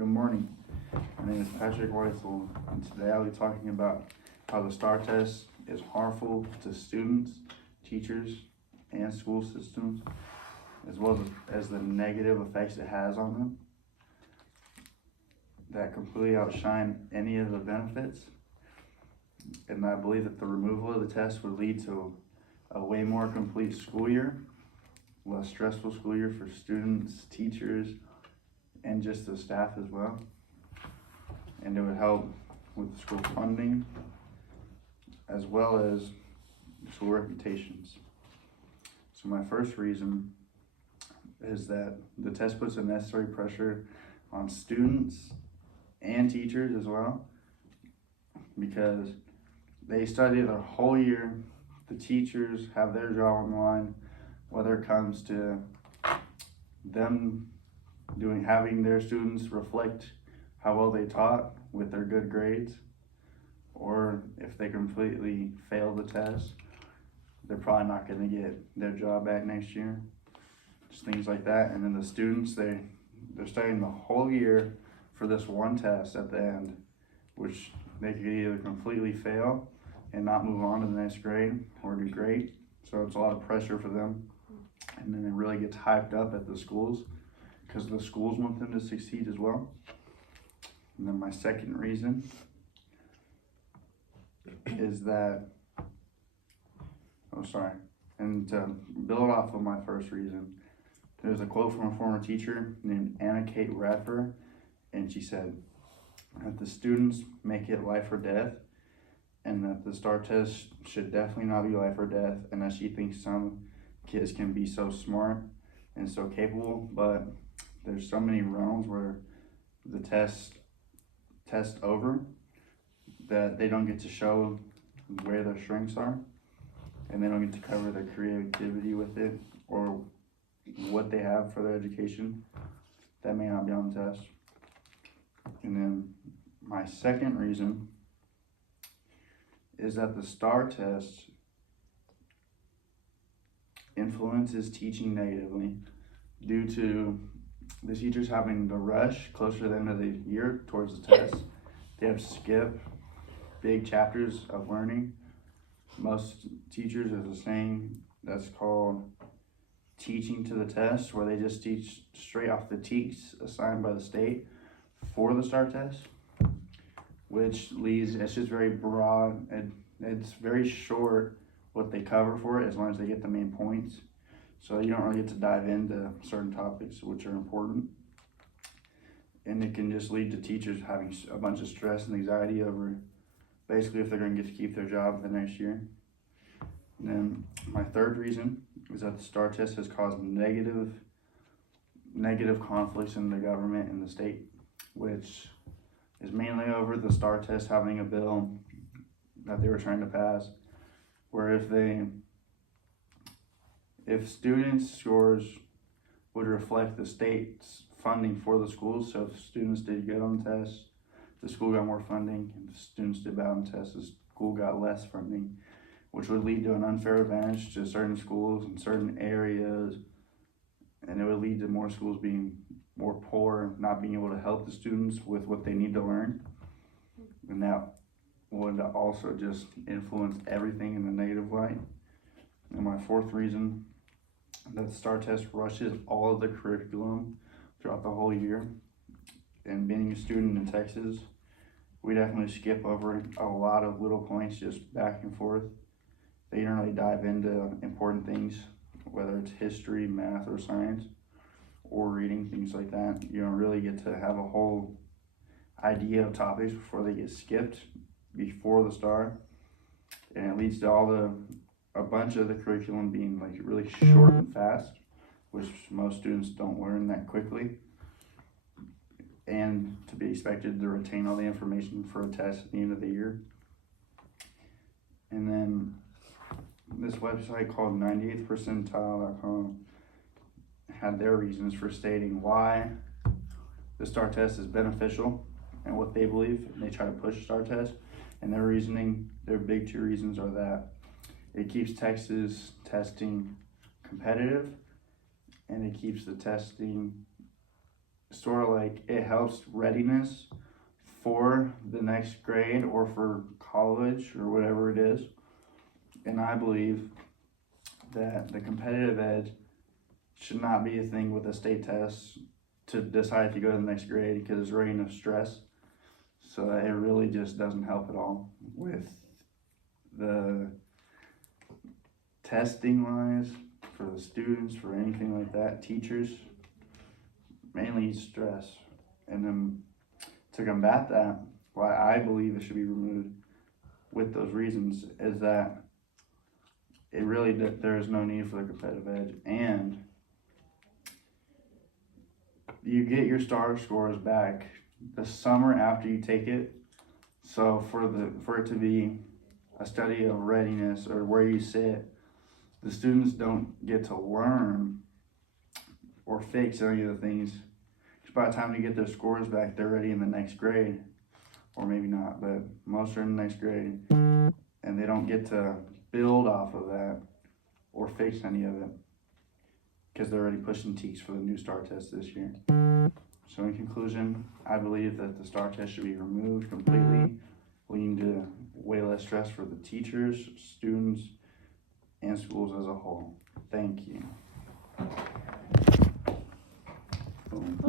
Good morning. My name is Patrick Weitzel, and today I'll be talking about how the STAR test is harmful to students, teachers, and school systems, as well as the negative effects it has on them that completely outshine any of the benefits. And I believe that the removal of the test would lead to a way more complete school year, less stressful school year for students, teachers, and just the staff as well. And it would help with the school funding as well as school reputations. So my first reason is that the test puts unnecessary pressure on students and teachers as well, because they study their whole year. The teachers have their job on the line, whether it comes to them having their students reflect how well they taught with their good grades, or if they completely fail the test, they're probably not going to get their job back next year. Just things like that. And then the students, they're studying the whole year for this one test at the end, which they could either completely fail and not move on to the next grade or do great. So it's a lot of pressure for them. And then it really gets hyped up at the schools because the schools want them to succeed as well. And then my second reason is that, and to build off of my first reason, there's a quote from a former teacher named Anna Kate Radford, and she said that the students make it life or death, and that the STAR test should definitely not be life or death, and that she thinks some kids can be so smart and so capable, but there's so many realms where the test over that they don't get to show where their strengths are, and they don't get to cover their creativity with it or what they have for their education that may not be on the test. And then my second reason is that the STAR test influences teaching negatively due to the teachers having to rush closer to the end of the year towards the test. They have to skip big chapters of learning. Most teachers, there's a saying that's called teaching to the test, where they just teach straight off the TEKS assigned by the state for the STAR test, which leaves, it's just very broad and it's very short what they cover for it, as long as they get the main points. So you don't really get to dive into certain topics which are important. And it can just lead to teachers having a bunch of stress and anxiety over basically if they're going to get to keep their job the next year. And then my third reason is that the STAR test has caused negative conflicts in the government and the state, which is mainly over the STAR test having a bill that they were trying to pass, where if students' scores would reflect the state's funding for the schools, so if students did good on the test, the school got more funding. If students did bad on the test, the school got less funding, which would lead to an unfair advantage to certain schools in certain areas, and it would lead to more schools being more poor, not being able to help the students with what they need to learn. And that would also just influence everything in the negative light. And my fourth reason, that the STAR test rushes all of the curriculum throughout the whole year. And being a student in Texas, we definitely skip over a lot of little points just back and forth. They don't really dive into important things, whether it's history, math, or science, or reading, things like that. You don't really get to have a whole idea of topics before they get skipped before the STAR. And it leads to a bunch of the curriculum being like really short and fast, which most students don't learn that quickly, and to be expected to retain all the information for a test at the end of the year. And then this website called 98thpercentile.com had their reasons for stating why the STAR test is beneficial and what they believe, and they try to push STAR test. And their reasoning, their big two reasons are that it keeps Texas testing competitive, and it keeps the testing sort of like it helps readiness for the next grade or for college or whatever it is. And I believe that the competitive edge should not be a thing with the state tests to decide if you go to the next grade, because it's already enough stress. So that it really just doesn't help at all with the testing wise for the students, for anything like that, teachers, mainly stress. And then to combat that, why I believe it should be removed with those reasons is that it really, there is no need for the competitive edge, and you get your STAR scores back the summer after you take it. So for it to be a study of readiness or where you sit, the students don't get to learn or fix any of the things. Because by the time they get their scores back, they're ready in the next grade, or maybe not, but most are in the next grade, and they don't get to build off of that or fix any of it because they're already pushing TEKS for the new STAR test this year. So in conclusion, I believe that the STAR test should be removed completely, leading to way less stress for the teachers, students, and schools as a whole. Thank you. Boom.